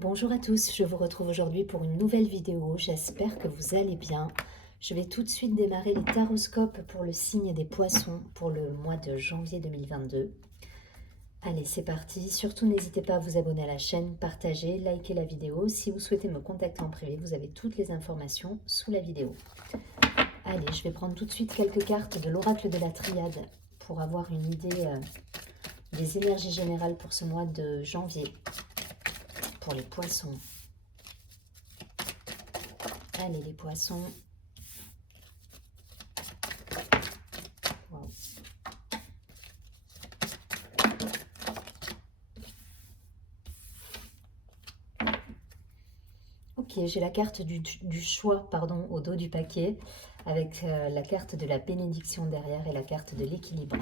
Bonjour à tous, je vous retrouve aujourd'hui pour une nouvelle vidéo, j'espère que vous allez bien. Je vais tout de suite démarrer les taroscopes pour le signe des poissons pour le mois de janvier 2022. Allez, c'est parti, surtout n'hésitez pas à vous abonner à la chaîne, partager, liker la vidéo. Si vous souhaitez me contacter en privé, vous avez toutes les informations sous la vidéo. Allez, je vais prendre tout de suite quelques cartes de l'oracle de la triade pour avoir une idée des énergies générales pour ce mois de janvier. Pour les poissons. Allez les poissons. Wow. Ok, j'ai la carte du choix, pardon, au dos du paquet, avec la carte de la bénédiction derrière et la carte de l'équilibre.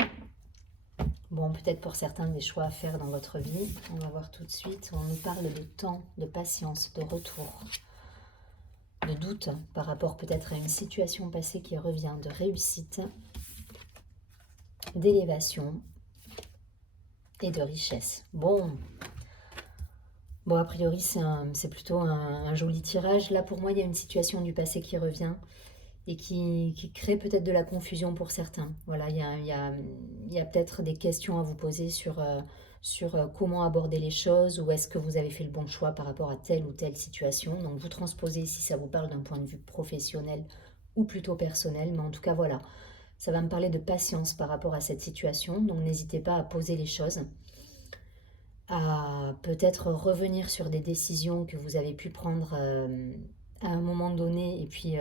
Bon, peut-être pour certains des choix à faire dans votre vie. On va voir tout de suite. On nous parle de temps, de patience, de retour, de doute par rapport peut-être à une situation passée qui revient, de réussite, d'élévation et de richesse. Bon, a priori, c'est plutôt un joli tirage. Là, pour moi, il y a une situation du passé qui revient et qui crée peut-être de la confusion pour certains. Voilà, il y a peut-être des questions à vous poser sur comment aborder les choses, ou est-ce que vous avez fait le bon choix par rapport à telle ou telle situation. Donc, vous transposez si ça vous parle d'un point de vue professionnel ou plutôt personnel. Mais en tout cas, voilà, ça va me parler de patience par rapport à cette situation. Donc, n'hésitez pas à poser les choses, à peut-être revenir sur des décisions que vous avez pu prendre à un moment donné, et puis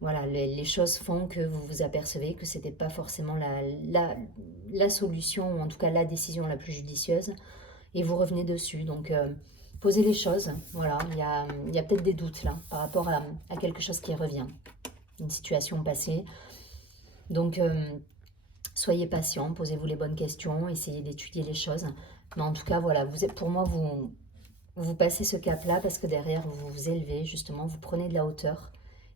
voilà, les choses font que vous vous apercevez que c'était pas forcément la solution, ou en tout cas la décision la plus judicieuse, et vous revenez dessus. Donc posez les choses, voilà, il y a peut-être des doutes là par rapport à quelque chose qui revient, une situation passée. Donc soyez patient, posez-vous les bonnes questions, essayez d'étudier les choses. Mais en tout cas, voilà, pour moi, vous passez ce cap-là parce que derrière, vous vous élevez, justement, vous prenez de la hauteur.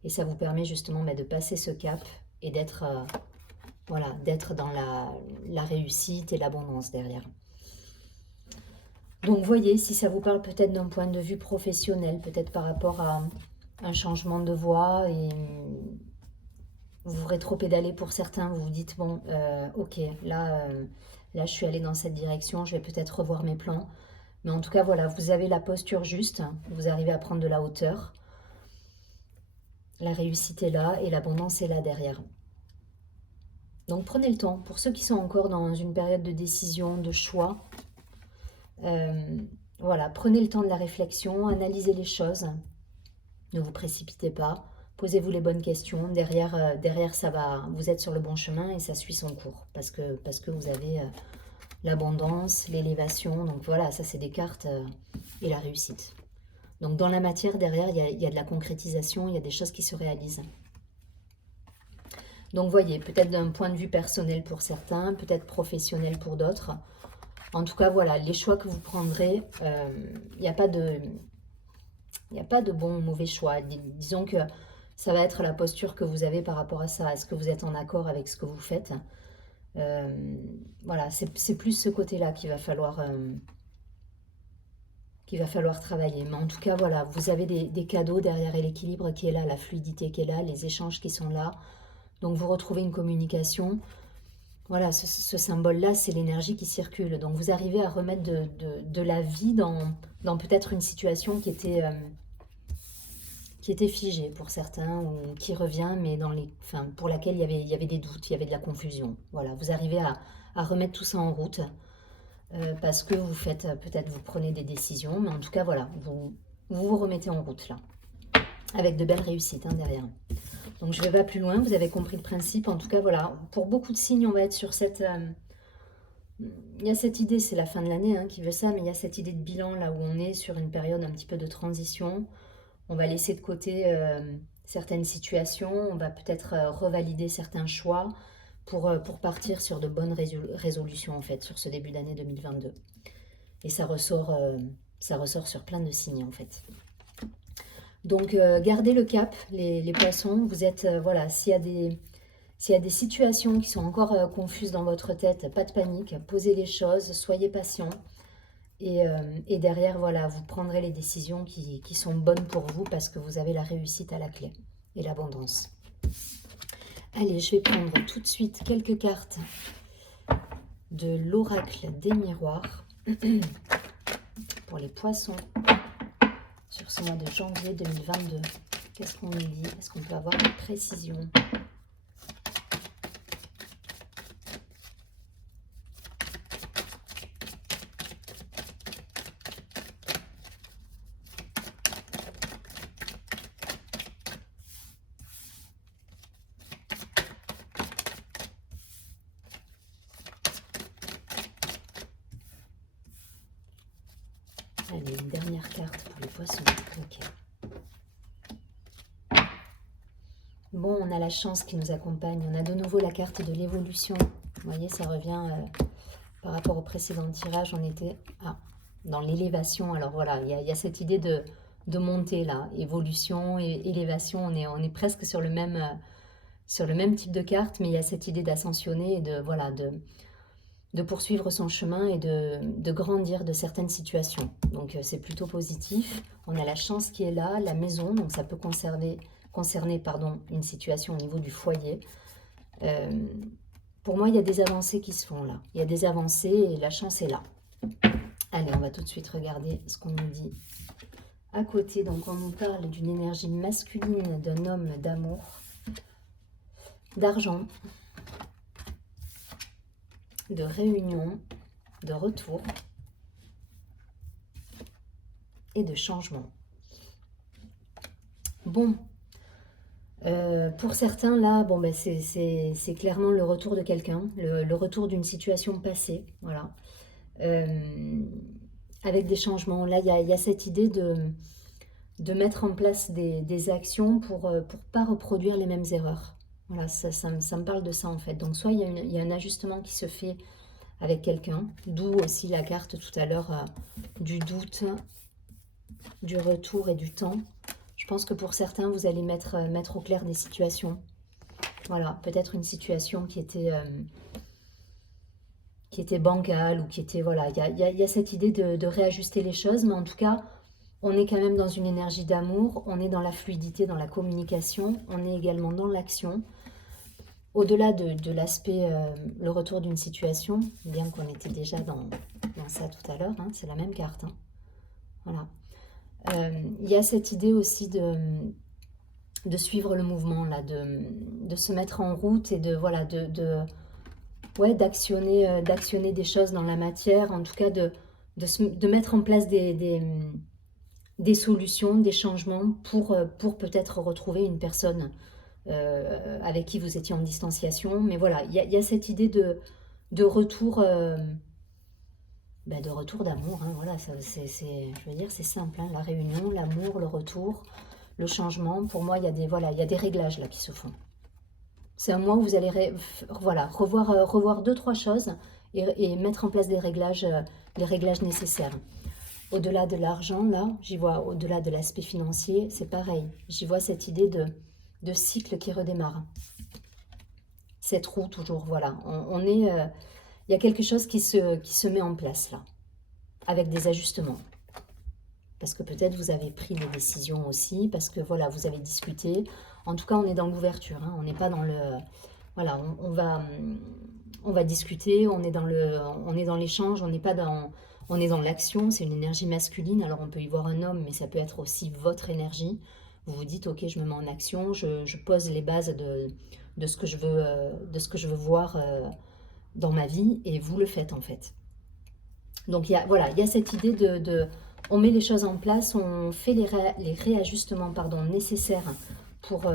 Et ça vous permet justement de passer ce cap et d'être voilà, d'être dans la réussite et l'abondance derrière. Donc voyez, si ça vous parle peut-être d'un point de vue professionnel, peut-être par rapport à un changement de voie, et vous rétro-pédalez pour certains, vous vous dites, bon, ok, là je suis allée dans cette direction, je vais peut-être revoir mes plans. Mais en tout cas, voilà, vous avez la posture juste, vous arrivez à prendre de la hauteur. La réussite est là et l'abondance est là derrière. Donc prenez le temps, pour ceux qui sont encore dans une période de décision, de choix, voilà, prenez le temps de la réflexion, analysez les choses, ne vous précipitez pas, posez-vous les bonnes questions, derrière ça va, vous êtes sur le bon chemin et ça suit son cours, parce que vous avez l'abondance, l'élévation, donc voilà, ça c'est des cartes et la réussite. Donc dans la matière, derrière, il y a de la concrétisation, il y a des choses qui se réalisent. Donc voyez, peut-être d'un point de vue personnel pour certains, peut-être professionnel pour d'autres. En tout cas, voilà, les choix que vous prendrez, il n'y a pas de bon ou mauvais choix. Disons que ça va être la posture que vous avez par rapport à ça. Est-ce que vous êtes en accord avec ce que vous faites? Voilà, c'est plus ce côté-là qu'il va falloir travailler. Mais en tout cas, voilà, vous avez des cadeaux derrière, et l'équilibre qui est là, la fluidité qui est là, les échanges qui sont là. Donc vous retrouvez une communication. Voilà, ce symbole-là, c'est l'énergie qui circule. Donc vous arrivez à remettre de la vie dans peut-être une situation qui était figée pour certains, ou qui revient, mais pour laquelle il y avait des doutes, il y avait de la confusion. Voilà, vous arrivez à remettre tout ça en route. Parce que vous faites, peut-être vous prenez des décisions, mais en tout cas, voilà, vous remettez en route là, avec de belles réussites derrière. Donc je ne vais pas plus loin, vous avez compris le principe. En tout cas, voilà, pour beaucoup de signes, on va être sur cette... il y a cette idée, c'est la fin de l'année qui veut ça, mais il y a cette idée de bilan là où on est sur une période un petit peu de transition. On va laisser de côté certaines situations, on va peut-être revalider certains choix pour partir sur de bonnes résolutions en fait, sur ce début d'année 2022. Et ça ressort sur plein de signes en fait. Donc gardez le cap, les poissons. Vous êtes, voilà, s'il y a des situations qui sont encore confuses dans votre tête, pas de panique, posez les choses, soyez patient. Et derrière, voilà, vous prendrez les décisions qui sont bonnes pour vous parce que vous avez la réussite à la clé et l'abondance. Allez, je vais prendre tout de suite quelques cartes de l'oracle des miroirs pour les poissons sur ce mois de janvier 2022. Qu'est-ce qu'on nous dit? Est-ce qu'on peut avoir des précisions? Allez, une dernière carte pour les poissons. Ok. Bon, on a la chance qui nous accompagne. On a de nouveau la carte de l'évolution. Vous voyez, ça revient par rapport au précédent tirage. On était dans l'élévation. Alors voilà, il y a cette idée de montée là. Évolution et élévation. On est presque sur le même type de carte, mais il y a cette idée d'ascensionner et de poursuivre son chemin et de grandir de certaines situations. Donc c'est plutôt positif. On a la chance qui est là, la maison, donc ça peut concerner une situation au niveau du foyer. Pour moi, il y a des avancées qui se font là. Il y a des avancées et la chance est là. Allez, on va tout de suite regarder ce qu'on nous dit à côté. Donc on nous parle d'une énergie masculine, d'un homme d'amour, d'argent, de réunion, de retour et de changement. Bon, pour certains là, bon, ben c'est clairement le retour de quelqu'un, le retour d'une situation passée, voilà, avec des changements. Là, il y a cette idée de mettre en place des actions pour pas reproduire les mêmes erreurs. Voilà, ça me parle de ça en fait. Donc soit il y a un ajustement qui se fait avec quelqu'un, d'où aussi la carte tout à l'heure du doute, du retour et du temps. Je pense que pour certains, vous allez mettre au clair des situations. Voilà, peut-être une situation qui était bancale ou qui était... Voilà, il y a cette idée de réajuster les choses, mais en tout cas, on est quand même dans une énergie d'amour, on est dans la fluidité, dans la communication, on est également dans l'action. Au-delà de l'aspect, le retour d'une situation, bien qu'on était déjà dans ça tout à l'heure, hein, c'est la même carte. Hein. Voilà. Il y a cette idée aussi de suivre le mouvement, là, de se mettre en route et d'actionner des choses dans la matière, en tout cas de mettre en place des solutions, des changements pour peut-être retrouver une personne avec qui vous étiez en distanciation. Mais voilà, il y a cette idée de retour, de retour d'amour. Hein, voilà, je veux dire, c'est simple. Hein, la réunion, l'amour, le retour, le changement. Pour moi, il y a des réglages là qui se font. C'est un mois où vous allez revoir deux, trois choses et mettre en place les réglages nécessaires. Au-delà de l'argent, là, j'y vois, au-delà de l'aspect financier, c'est pareil. J'y vois cette idée de cycle qui redémarre. Cette roue, toujours, voilà. Il y a quelque chose qui se met en place, là, avec des ajustements. Parce que peut-être vous avez pris des décisions aussi, parce que, voilà, vous avez discuté. En tout cas, on est dans l'ouverture, hein. On n'est pas dans le... Voilà, on va discuter, on est dans l'échange, on n'est pas dans... On est dans l'action, c'est une énergie masculine, alors on peut y voir un homme, mais ça peut être aussi votre énergie. Vous vous dites, ok, je me mets en action, je pose les bases de ce que je veux voir dans ma vie, et vous le faites en fait. Donc il y a cette idée on met les choses en place, on fait les réajustements nécessaires pour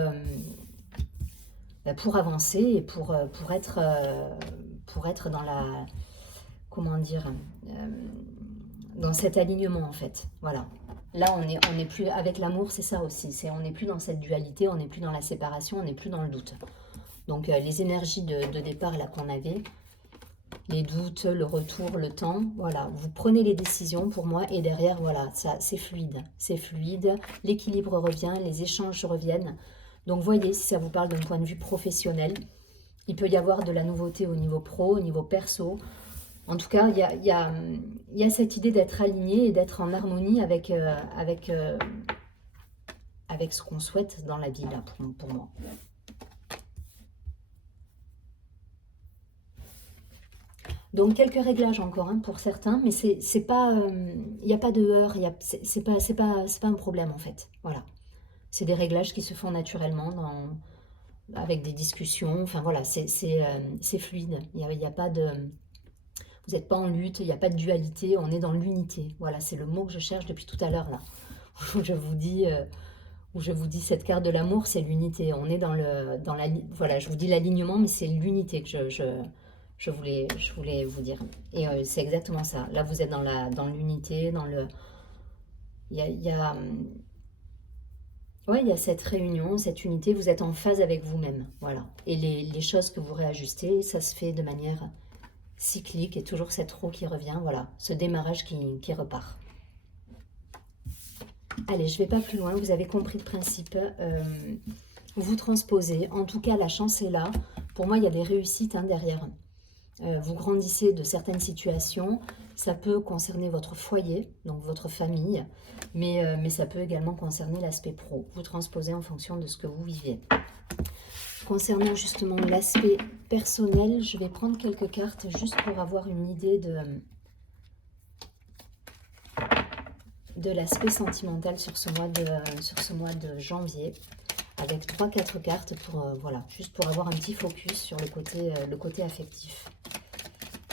avancer et pour être dans la... Comment dire dans cet alignement en fait. Voilà. Là, on est plus avec l'amour, c'est ça aussi. On n'est plus dans cette dualité, on n'est plus dans la séparation, on n'est plus dans le doute. Donc, les énergies de départ là qu'on avait, les doutes, le retour, le temps, voilà. Vous prenez les décisions pour moi et derrière, voilà, ça, c'est fluide. C'est fluide, l'équilibre revient, les échanges reviennent. Donc, voyez, si ça vous parle d'un point de vue professionnel, il peut y avoir de la nouveauté au niveau pro, au niveau perso. En tout cas, il y a cette idée d'être aligné et d'être en harmonie avec ce qu'on souhaite dans la vie, là, pour moi. Donc, quelques réglages encore hein, pour certains, mais c'est pas, il n'y a pas de heurts, c'est pas un problème en fait. Voilà. C'est des réglages qui se font naturellement avec des discussions. Enfin voilà, c'est fluide. Il y a pas de, vous n'êtes pas en lutte, il n'y a pas de dualité, on est dans l'unité. Voilà, c'est le mot que je cherche depuis tout à l'heure là. Où je vous dis cette carte de l'amour, c'est l'unité. On est voilà, je vous dis l'alignement, mais c'est l'unité que je voulais vous dire. Et c'est exactement ça. Là, vous êtes dans l'unité, ouais, il y a cette réunion, cette unité, vous êtes en phase avec vous-même, voilà. Et les choses que vous réajustez, ça se fait de manière cyclique et toujours cette roue qui revient, voilà, ce démarrage qui repart. Allez, je ne vais pas plus loin, vous avez compris le principe. Vous transposez, en tout cas la chance est là. Pour moi, il y a des réussites hein, derrière. Vous grandissez de certaines situations, ça peut concerner votre foyer, donc votre famille, mais ça peut également concerner l'aspect pro. Vous transposez en fonction de ce que vous vivez. Concernant justement l'aspect personnel, je vais prendre quelques cartes juste pour avoir une idée de l'aspect sentimental sur ce mois de janvier, avec 3-4 cartes pour, voilà, juste pour avoir un petit focus sur le côté affectif.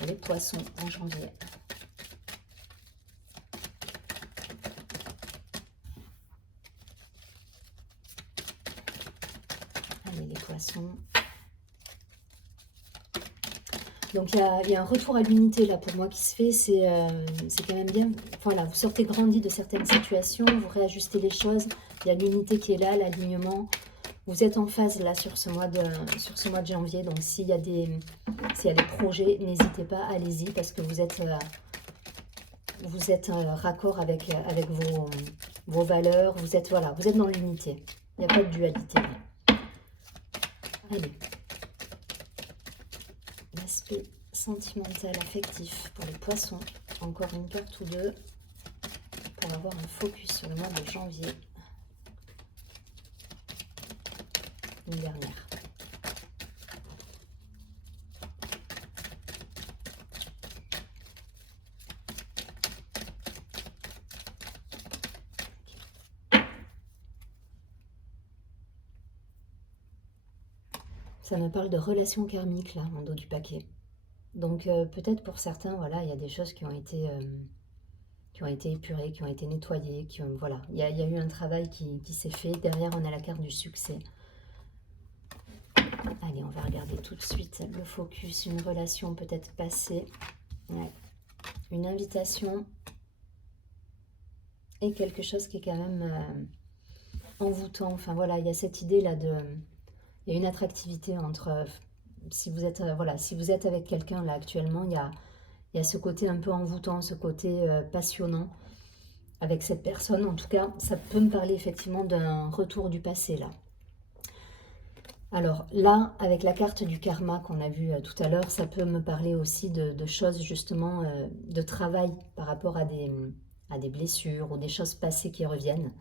Les poissons en janvier. Allez, les poissons. Donc, il y a un retour à l'unité là pour moi qui se fait. C'est quand même bien. Voilà, vous sortez grandi de certaines situations, vous réajustez les choses. Il y a l'unité qui est là, l'alignement. Vous êtes en phase là sur ce mois de janvier. Donc, s'il y a des projets, n'hésitez pas, allez-y parce que vous êtes raccord avec vos valeurs. Vous êtes dans l'unité. Il n'y a pas de dualité. Allez. L'aspect sentimental, affectif pour les poissons. Encore une carte ou deux pour avoir un focus sur le mois de janvier. Une dernière. Ça me parle de relations karmiques là, en dos du paquet. Donc peut-être pour certains, voilà, il y a des choses qui ont été épurées, qui ont été nettoyées, voilà, il y a eu un travail qui s'est fait. Derrière, on a la carte du succès. Allez, on va regarder tout de suite le focus, une relation peut-être passée, ouais. Une invitation et quelque chose qui est quand même envoûtant. Enfin voilà, il y a cette idée là il y a une attractivité entre, si vous êtes avec quelqu'un là actuellement, il y a ce côté un peu envoûtant, ce côté passionnant avec cette personne. En tout cas, ça peut me parler effectivement d'un retour du passé là. Alors là, avec la carte du karma qu'on a vu tout à l'heure, ça peut me parler aussi de choses justement de travail par rapport à des blessures ou des choses passées qui reviennent,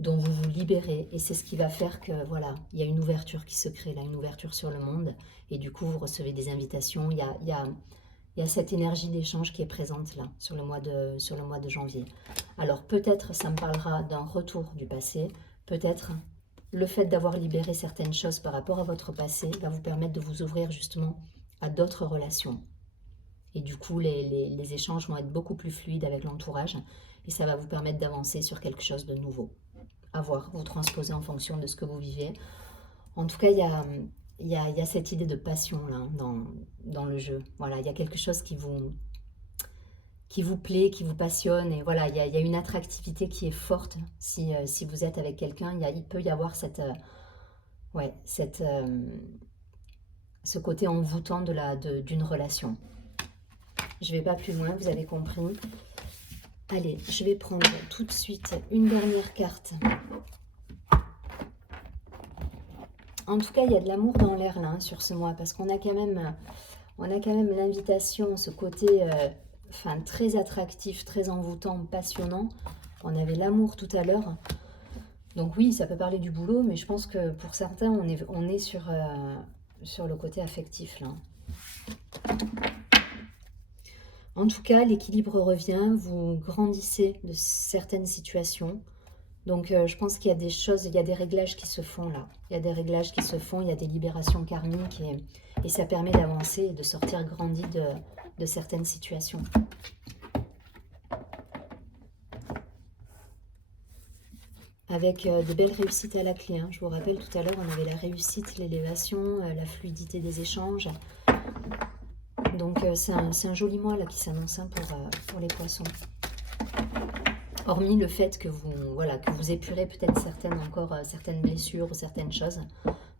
dont vous vous libérez. Et c'est ce qui va faire que voilà, il y a une ouverture qui se crée là, une ouverture sur le monde. Et du coup, vous recevez des invitations. Il y a cette énergie d'échange qui est présente là, sur le mois de janvier. Alors peut-être ça me parlera d'un retour du passé, peut-être le fait d'avoir libéré certaines choses par rapport à votre passé va vous permettre de vous ouvrir justement à d'autres relations. Et du coup, les échanges vont être beaucoup plus fluides avec l'entourage et ça va vous permettre d'avancer sur quelque chose de nouveau. À voir, vous transposez en fonction de ce que vous vivez. En tout cas, il y a cette idée de passion là, dans le jeu. Voilà, il y a quelque chose qui vous plaît, qui vous passionne. Et voilà, il y a une attractivité qui est forte. Si vous êtes avec quelqu'un, il peut y avoir ce côté envoûtant d'une relation. Je ne vais pas plus loin, vous avez compris. Allez, je vais prendre tout de suite une dernière carte. En tout cas, il y a de l'amour dans l'air là, sur ce mois, parce qu'on a quand même... On a quand même l'invitation, ce côté enfin, très attractif, très envoûtant, passionnant. On avait l'amour tout à l'heure. Donc oui, ça peut parler du boulot, mais je pense que pour certains, on est sur le côté affectif là. En tout cas, l'équilibre revient, vous grandissez de certaines situations. Donc je pense qu'il y a des choses, il y a des réglages qui se font là. Il y a des réglages qui se font, il y a des libérations karmiques et ça permet d'avancer et de sortir grandi de certaines situations. Avec de belles réussites à la clé. Hein. Je vous rappelle, tout à l'heure, on avait la réussite, l'élévation, la fluidité des échanges. Donc c'est un joli mois là qui s'annonce hein, pour les poissons. Hormis le fait que vous épurez peut-être certaines blessures ou certaines choses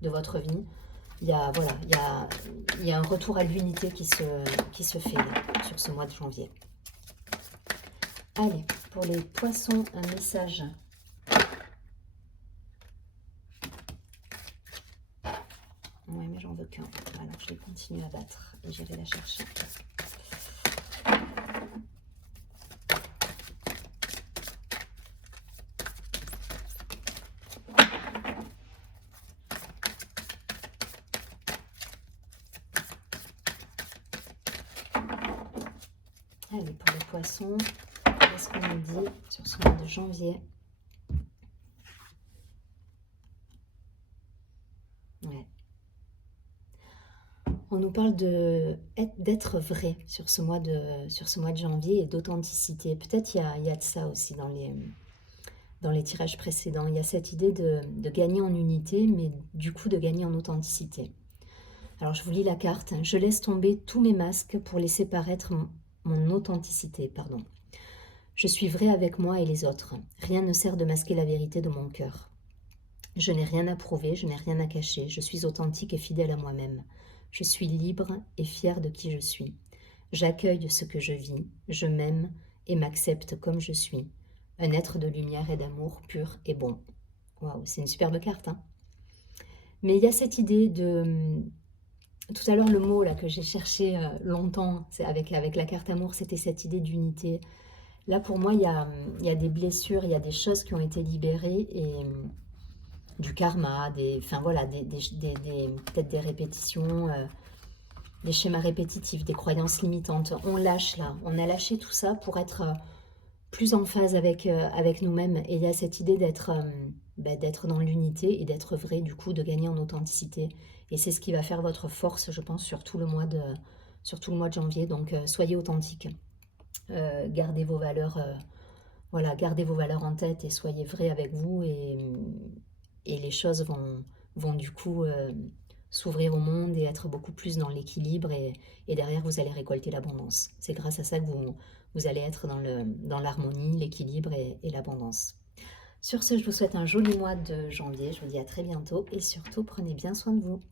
de votre vie, il y a un retour à l'unité qui se fait là, sur ce mois de janvier. Allez, pour les poissons, un message. Ouais, mais j'en veux qu'un. Alors, je vais continuer à battre et j'irai la chercher. Allez, pour les poissons, qu'est-ce qu'on nous dit sur ce mois de janvier? Ouais. On nous parle d'être vrai sur ce mois de janvier et d'authenticité. Peut-être il y a de ça aussi dans les tirages précédents. Il y a cette idée de gagner en unité, mais du coup de gagner en authenticité. Alors je vous lis la carte. Je laisse tomber tous mes masques pour laisser paraître mon authenticité. Pardon. Je suis vrai avec moi et les autres. Rien ne sert de masquer la vérité de mon cœur. Je n'ai rien à prouver, je n'ai rien à cacher. Je suis authentique et fidèle à moi-même. Je suis libre et fière de qui je suis. J'accueille ce que je vis, je m'aime et m'accepte comme je suis. Un être de lumière et d'amour pur et bon. Waouh, c'est une superbe carte, hein. Mais il y a cette idée de... Tout à l'heure, le mot là que j'ai cherché longtemps, c'est avec la carte amour, c'était cette idée d'unité. Là, pour moi, il y a des blessures, il y a des choses qui ont été libérées et du karma, enfin voilà, peut-être des répétitions, des schémas répétitifs, des croyances limitantes. On lâche là, on a lâché tout ça pour être plus en phase avec nous-mêmes. Et il y a cette idée d'être dans l'unité et d'être vrai, du coup, de gagner en authenticité. Et c'est ce qui va faire votre force, je pense, sur tout le mois de janvier. Donc, soyez authentique. Gardez vos valeurs, gardez vos valeurs en tête et soyez vrai avec vous. Et les choses vont du coup s'ouvrir au monde et être beaucoup plus dans l'équilibre et derrière vous allez récolter l'abondance. C'est grâce à ça que vous allez être dans l'harmonie, l'équilibre et l'abondance. Sur ce, je vous souhaite un joli mois de janvier, je vous dis à très bientôt et surtout prenez bien soin de vous.